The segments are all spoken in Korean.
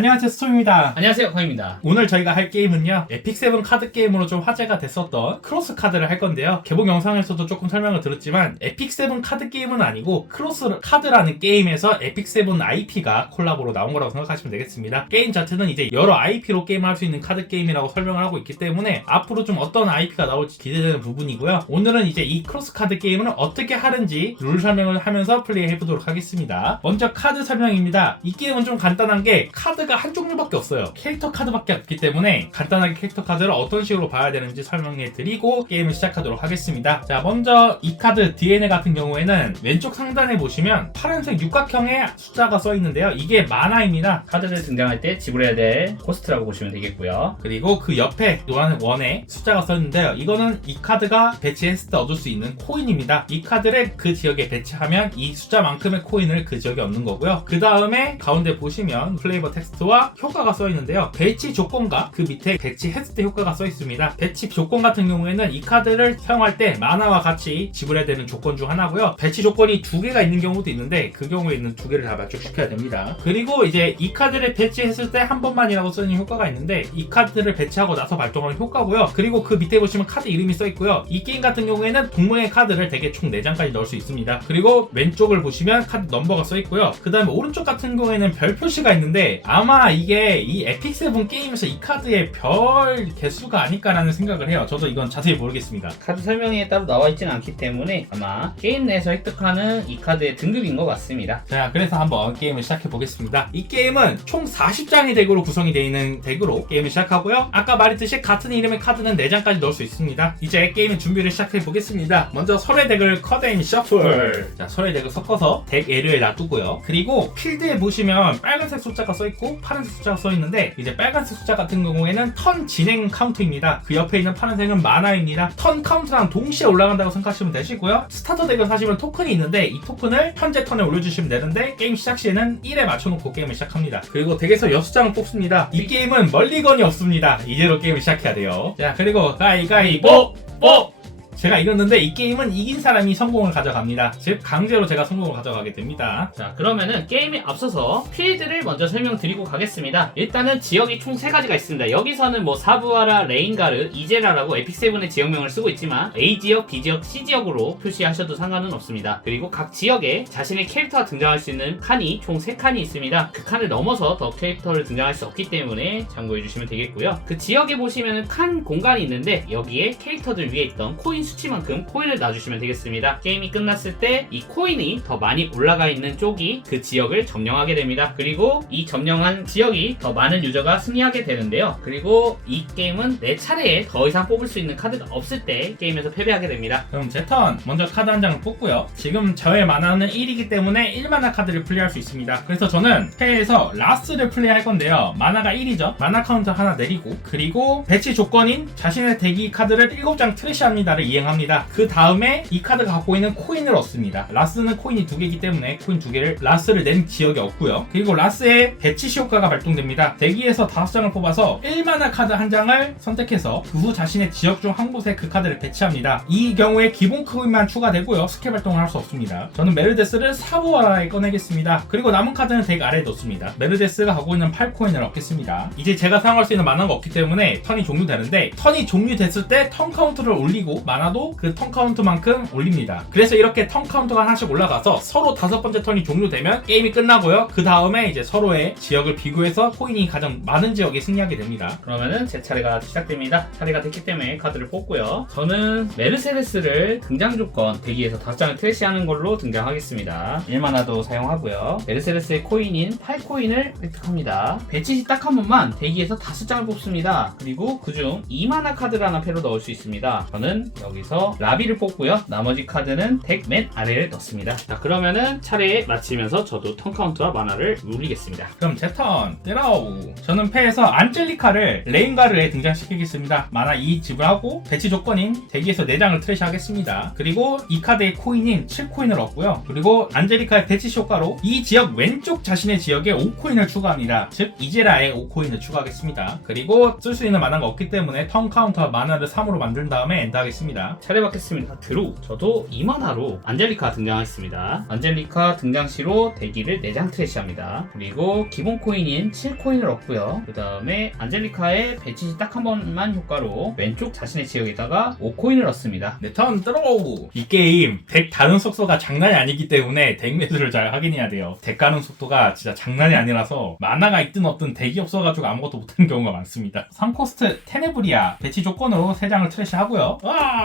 안녕하세요 스톰입니다. 안녕하세요, 광입니다. 오늘 저희가 할 게임은요 에픽세븐 카드 게임으로 좀 화제가 됐었던 크로스 카드를 할 건데요. 개봉 영상에서도 조금 설명을 드렸지만 에픽세븐 카드 게임은 아니고 크로스 카드라는 게임에서 에픽세븐 IP가 콜라보로 나온 거라고 생각하시면 되겠습니다. 게임 자체는 이제 여러 IP로 게임을 할수 있는 카드 게임이라고 설명을 하고 있기 때문에 앞으로 좀 어떤 IP가 나올지 기대되는 부분이고요. 오늘은 이제 이 크로스 카드 게임을 어떻게 하는지 룰 설명을 하면서 플레이해 보도록 하겠습니다. 먼저 카드 설명입니다. 이 게임은 좀 간단한 게 카드 가 한 종류밖에 없어요 캐릭터 카드밖에 없기 때문에 간단하게 캐릭터 카드를 어떤 식으로 봐야 되는지 설명해 드리고 게임을 시작하도록 하겠습니다 자 먼저 이 카드 DNA 같은 경우에는 왼쪽 상단에 보시면 파란색 육각형의 숫자가 써 있는데요 이게 만화입니다 카드를 등장할 때 지불해야 될 코스트라고 보시면 되겠고요. 그리고 그 옆에 노란 원에 숫자가 써 있는데요. 이거는 이 카드가 배치했을 때 얻을 수 있는 코인입니다. 이 카드를 그 지역에 배치하면 이 숫자만큼의 코인을 그 지역에 얻는 거고요. 그 다음에 가운데 보시면 플레이버 텍스트 와 효과가 써 있는데요. 배치 조건과 그 밑에 배치했을 때 효과가 써 있습니다. 배치 조건 같은 경우에는 이 카드를 사용할 때 만화와 같이 지불해야 되는 조건 중 하나고요. 배치 조건이 두 개가 있는 경우도 있는데 그 경우에 있는 두 개를 다 만족시켜야 됩니다. 그리고 이제 이 카드를 배치했을 때 한 번만이라고 쓰는 효과가 있는데 이 카드를 배치하고 나서 발동하는 효과고요. 그리고 그 밑에 보시면 카드 이름이 써 있고요. 이 게임 같은 경우에는 동물의 카드를 대개 총 4장까지 넣을 수 있습니다. 그리고 왼쪽을 보시면 카드 넘버가 써 있고요. 그 다음에 오른쪽 같은 경우에는 별 표시가 있는데 아마 이게 이 에픽 세븐 게임에서 이 카드의 별 개수가 아닐까라는 생각을 해요. 저도 이건 자세히 모르겠습니다. 카드 설명에 따로 나와 있지는 않기 때문에 아마 게임 내에서 획득하는 이 카드의 등급인 것 같습니다. 자, 그래서 한번 게임을 시작해 보겠습니다. 이 게임은 총 40장의 덱으로 구성이 되어 있는 덱으로 게임을 시작하고요. 아까 말했듯이 같은 이름의 카드는 4장까지 넣을 수 있습니다. 이제 게임의 준비를 시작해 보겠습니다. 먼저 설의 덱을 커데인 셔플. 자, 설의 덱을 섞어서 덱 L을 놔두고요. 그리고 필드에 보시면 빨간색 숫자가 써 있고 파란색 숫자가 써 있는데 이제 빨간색 숫자 같은 경우에는 턴 진행 카운트입니다. 그 옆에 있는 파란색은 만화입니다. 턴 카운트랑 동시에 올라간다고 생각하시면 되시고요. 스타터 덱을 사시면 토큰이 있는데 이 토큰을 현재 턴에 올려주시면 되는데 게임 시작 시에는 1에 맞춰놓고 게임을 시작합니다. 그리고 덱에서 6장을 뽑습니다. 이 게임은 멀리건이 없습니다. 이대로 게임을 시작해야 돼요. 자 그리고 가위가위보 뽀! 제가 이겼는데 이 게임은 이긴 사람이 성공을 가져갑니다. 즉 강제로 제가 성공을 가져가게 됩니다. 자, 그러면은 게임에 앞서서 필드를 먼저 설명드리고 가겠습니다. 일단은 지역이 총세 가지가 있습니다. 여기서는 뭐 사부아라, 레인가르, 이제라라고 에픽세븐의 지역명을 쓰고 있지만 A 지역, B 지역, C 지역으로 표시하셔도 상관은 없습니다. 그리고 각 지역에 자신의 캐릭터가 등장할 수 있는 칸이 총세 칸이 있습니다. 그 칸을 넘어서 더 캐릭터를 등장할 수 없기 때문에 참고해 주시면 되겠고요. 그 지역에 보시면은 칸 공간이 있는데 여기에 캐릭터들 위에 있던 코인 수치만큼 코인을 놔주시면 되겠습니다. 게임이 끝났을 때 이 코인이 더 많이 올라가 있는 쪽이 그 지역을 점령하게 됩니다. 그리고 이 점령한 지역이 더 많은 유저가 승리하게 되는데요. 그리고 이 게임은 내 차례에 더 이상 뽑을 수 있는 카드가 없을 때 게임에서 패배하게 됩니다. 그럼 제 턴 먼저 카드 한 장을 뽑고요. 지금 저의 만화는 1이기 때문에 1만화 카드를 플레이할 수 있습니다. 그래서 저는 패에서 라스를 플레이할 건데요. 만화가 1이죠. 만화 카운터 하나 내리고 그리고 배치 조건인 자신의 대기 카드를 7장 트래시합니다를 이 행합니다. 그 다음에 이 카드가 갖고 있는 코인을 얻습니다. 라스는 코인이 두 개이기 때문에 코인 두 개를 라스를 낸 지역에 얻고요. 그리고 라스의 배치 효과가 발동됩니다. 대기에서 5장을 뽑아서 1만화 카드 한 장을 선택해서 그 후 자신의 지역 중 한 곳에 그 카드를 배치합니다. 이 경우에 기본 코인만 추가되고요. 스킬 발동을 할 수 없습니다. 저는 메르데스를 사부아라에 꺼내겠습니다. 그리고 남은 카드는 덱 아래에 놓습니다. 메르데스가 갖고 있는 8코인을 얻겠습니다. 이제 제가 사용할 수 있는 만화가 없기 때문에 턴이 종료되는데 턴이 종료됐을 때 턴 카운트를 올리고 만화 도 그 턴 카운트만큼 올립니다. 그래서 이렇게 턴 카운트가 하나씩 올라가서 서로 다섯 번째 턴이 종료되면 게임이 끝나고요. 그 다음에 이제 서로의 지역을 비교해서 코인이 가장 많은 지역이 승리하게 됩니다. 그러면은 제 차례가 시작됩니다. 차례가 됐기 때문에 카드를 뽑고요. 저는 메르세데스를 등장 조건 대기에서 5장을 트래시하는 걸로 등장하겠습니다. 1만화도 사용하고요. 메르세데스의 코인인 8코인을 획득합니다. 배치 시 딱 한 번만 대기에서 5장을 뽑습니다. 그리고 그중 2만화 카드를 하나 패로 넣을 수 있습니다. 저는 여기 서 라비를 뽑고요. 나머지 카드는 덱 맨 아래를 넣습니다. 자 그러면은 차례에 마치면서 저도 턴 카운트와 만화를 누리겠습니다. 그럼 제 턴. 때라우 저는 패에서 안젤리카를 레인가르에 등장시키겠습니다. 만화 2 지불하고 배치 조건인 대기에서 4장을 트래시하겠습니다. 그리고 이 카드의 코인인 7코인을 얻고요. 그리고 안젤리카의 배치 효과로 이 지역 왼쪽 자신의 지역에 5코인을 추가합니다. 즉 이제라에 5코인을 추가하겠습니다. 그리고 쓸 수 있는 만화가 없기 때문에 턴 카운터와 만화를 3으로 만든 다음에 엔드하겠습니다 차례받겠습니다. 드로우. 저도 2만화로 안젤리카 등장했습니다. 안젤리카 등장 시로 대기를 4장 트래시합니다. 그리고 기본 코인인 7코인을 얻고요. 그 다음에 안젤리카의 배치시 딱 한 번만 효과로 왼쪽 자신의 지역에다가 5코인을 얻습니다. 네, 턴 들어오고 이 게임 덱 다른 속도가 장난이 아니기 때문에 덱 매수를 잘 확인해야 돼요. 덱 가는 속도가 진짜 장난이 아니라서 만화가 있든 없든 덱이 없어가지고 아무것도 못하는 경우가 많습니다. 3코스트 테네브리아 배치 조건으로 3장을 트래시 하고요.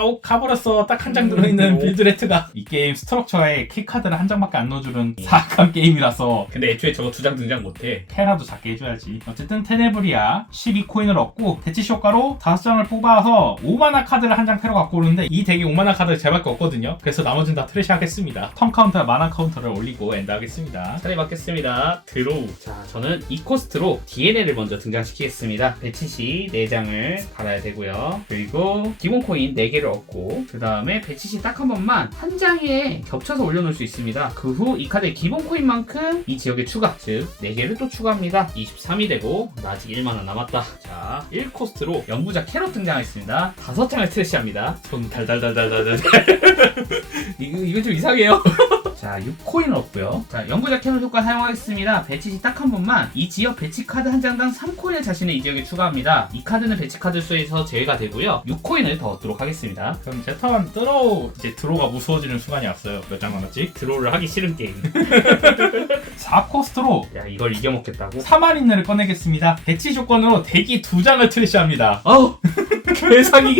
아, 오, 가버렸어. 딱 한 장 들어있는 빌드레트가 이 게임 스트럭처에 키카드를 한 장밖에 안 넣어주는 사악한 게임이라서 근데 애초에 저거 두 장 등장 못해. 테라도 작게 해줘야지. 어쨌든 테네브리아 12코인을 얻고 배치 효과로 5장을 뽑아서 5만화 카드를 한 장 패러 갖고 오는데 이 덱에 5만화 카드 제밖에 없거든요. 그래서 나머지는 다 트래시 하겠습니다. 턴 카운터, 만화 카운터를 올리고 엔드 하겠습니다. 차례 받겠습니다. 드로우. 자, 저는 이 코스트로 DNA를 먼저 등장시키겠습니다. 배치 시 4장을 갈아야 되고요. 그리고 기본 코인 4개를 얻고, 그 다음에 배치시 딱한 번만 한 장에 겹쳐서 올려놓을 수 있습니다. 그 후 이 카드의 기본 코인만큼 이 지역에 추가, 즉 4개를 또 추가합니다. 23이 되고, 나 아직 1만원 남았다. 자, 1코스트로 연구자 캐럿 등장했습니다. 5장을 트래시합니다. 손 달달달달달달. 이거, 이거 좀 이상해요. 자, 6코인을 얻고요. 자, 연구자 캐논 효과 사용하겠습니다. 배치 시 딱 한 번만 이 지역 배치 카드 한 장당 3코인을 자신의 이 지역에 추가합니다. 이 카드는 배치 카드 수에서 제외가 되고요. 6코인을 더 얻도록 하겠습니다. 그럼 제 턴 들어 이제 드로가 무서워지는 순간이 왔어요. 몇 장 남았지? 드로우를 하기 싫은 게임. 4코스트로 야, 이걸 이겨먹겠다고? 3마린을 꺼내겠습니다. 배치 조건으로 대기 2장을 트래시합니다. 아우! 괴상이!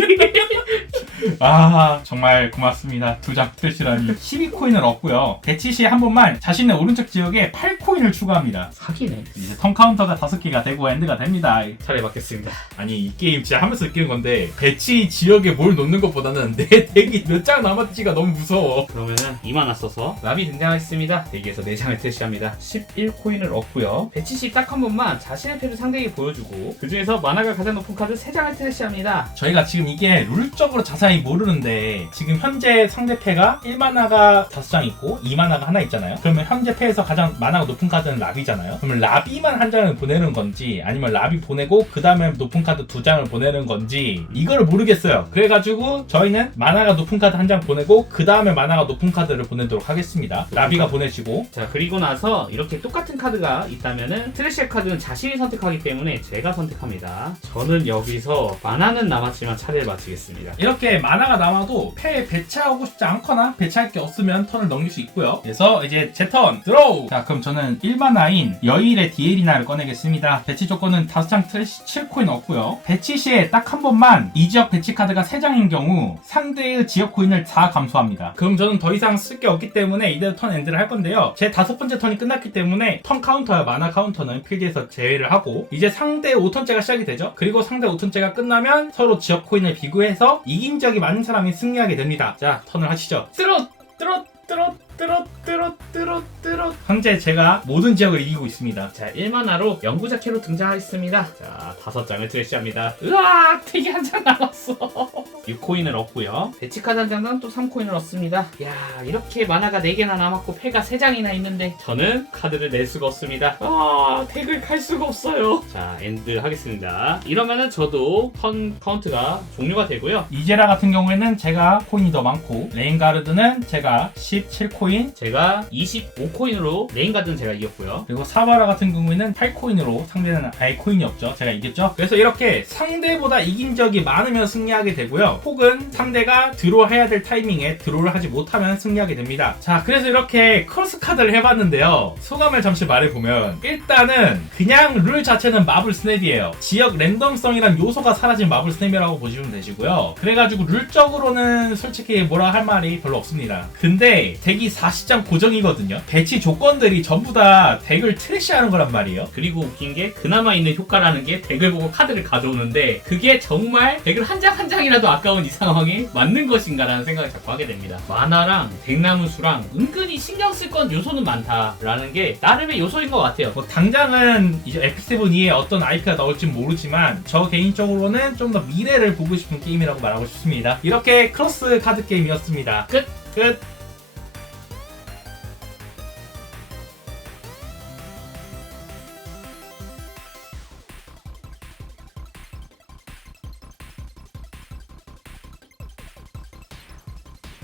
아 정말 고맙습니다. 두장 트래시라니. 12코인을 얻고요. 배치 시한 번만 자신의 오른쪽 지역에 8코인을 추가합니다. 사기네. 이제 턴 카운터가 5개가 되고 엔드가 됩니다. 차례 받겠습니다. 아니 이 게임 진짜 하면서 느끼는 건데 배치 지역에 뭘 놓는 것보다는 내 덱이 몇 장 남았지가 너무 무서워. 그러면은 2만화 써서 랍이 등장했습니다. 대기에서 4장을 트래시합니다. 11코인을 얻고요. 배치시 딱 한 번만 자신의 패를 상대에게 보여주고 그 중에서 만화가 가장 높은 카드 3장을 트래시합니다. 저희가 지금 이게 룰적으로 자세히 모르는데 지금 현재 상대 패가 1만화가 5장 있고 2만화가 하나 있잖아요. 그러면 현재 패에서 가장 만화가 높은 카드는 라비잖아요. 그러면 라비만 한 장을 보내는 건지 아니면 라비 보내고 그 다음에 높은 카드 두 장을 보내는 건지 이거를 모르겠어요. 그래가지고 저희는 만화가 높은 카드 한 장 보내고 그 다음에 만화가 높은 카드를 보내도록 하겠습니다. 라비가 보내시고 자 그리고 나서 이렇게 똑같은 카드가 있다면은 트래시의 카드는 자신이 선택하기 때문에 제가 선택합니다. 저는 여기서 만화는 남았지만 차례를 마치겠습니다. 이렇게 만화가 남아도 패에 배치하고 싶지 않거나 배치할 게 없으면 턴을 넘길 수 있고요. 그래서 이제 제 턴 드로우! 자 그럼 저는 1만화인 여일의 디에리나를 꺼내겠습니다. 배치 조건은 5장 트래시 7코인 얻고요. 배치 시에 딱 한 번만 이 지역 배치 카드가 3장인 경우 상대의 지역 코인을 다 감소합니다. 그럼 저는 더 이상 쓸 게 없기 때문에 이대로 턴 엔드를 할 건데요. 제 다섯 번째 턴이 끝났기 때문에 턴 카운터와 만화 카운터는 필드에서 제외를 하고 이제 상대 5턴째가 시작이 되죠. 그리고 상대 5턴째가 끝나면 서로 지역 코인을 비교해서 이긴 지역이 많은 사람이 승리하게 됩니다. 자, 턴을 하시죠. 뜨롯! 뜨롯! 뜨롯! 뜨롯! 뜨롯! 뜨롯! 뜨롯! 현재 제가 모든 지역을 이기고 있습니다. 자 1만화로 연구자 캐로 등장하겠습니다. 자 다섯 장을 트래시합니다. 으악 되게 한 장 남았어. 6코인을 얻고요. 배치 카드 한 장당 또 3코인을 얻습니다. 야 이렇게 만화가 4개나 남았고 패가 3장이나 있는데 저는 카드를 낼 수가 없습니다. 아 덱을 갈 수가 없어요. 자 엔드 하겠습니다. 이러면은 저도 턴 카운트가 종료가 되고요. 이제라 같은 경우에는 제가 코인이 더 많고 레인가르드는 제가 17코인 제가 25코인으로 레인가드는 제가 이겼고요. 그리고 사바라 같은 경우에는 8코인으로 상대는 아예 코인이 없죠. 제가 이겼죠. 그래서 이렇게 상대보다 이긴 적이 많으면 승리하게 되고요. 혹은 상대가 드로 해야 될 타이밍에 드로를 하지 못하면 승리하게 됩니다. 자, 그래서 이렇게 크로스 카드를 해봤는데요. 소감을 잠시 말해보면 일단은 그냥 룰 자체는 마블 스냅이에요. 지역 랜덤성이란 요소가 사라진 마블 스냅이라고 보시면 되시고요. 그래가지고 룰적으로는 솔직히 뭐라 할 말이 별로 없습니다. 근데 덱이 40장 고정이거든요. 배치 조건들이 전부 다 덱을 트래시하는 거란 말이에요. 그리고 웃긴 게 그나마 있는 효과라는 게 덱을 보고 카드를 가져오는데 그게 정말 덱을 한 장 한 장이라도 아까운 이 상황에 맞는 것인가라는 생각을 자꾸 하게 됩니다. 만화랑 덱나무 수랑 은근히 신경 쓸 건 요소는 많다라는 게 나름의 요소인 것 같아요. 뭐 당장은 이제 에픽7 이에 어떤 IP가 나올지 모르지만 저 개인적으로는 좀 더 미래를 보고 싶은 게임이라고 말하고 싶습니다. 이렇게 크로스 카드 게임이었습니다. 끝! 끝!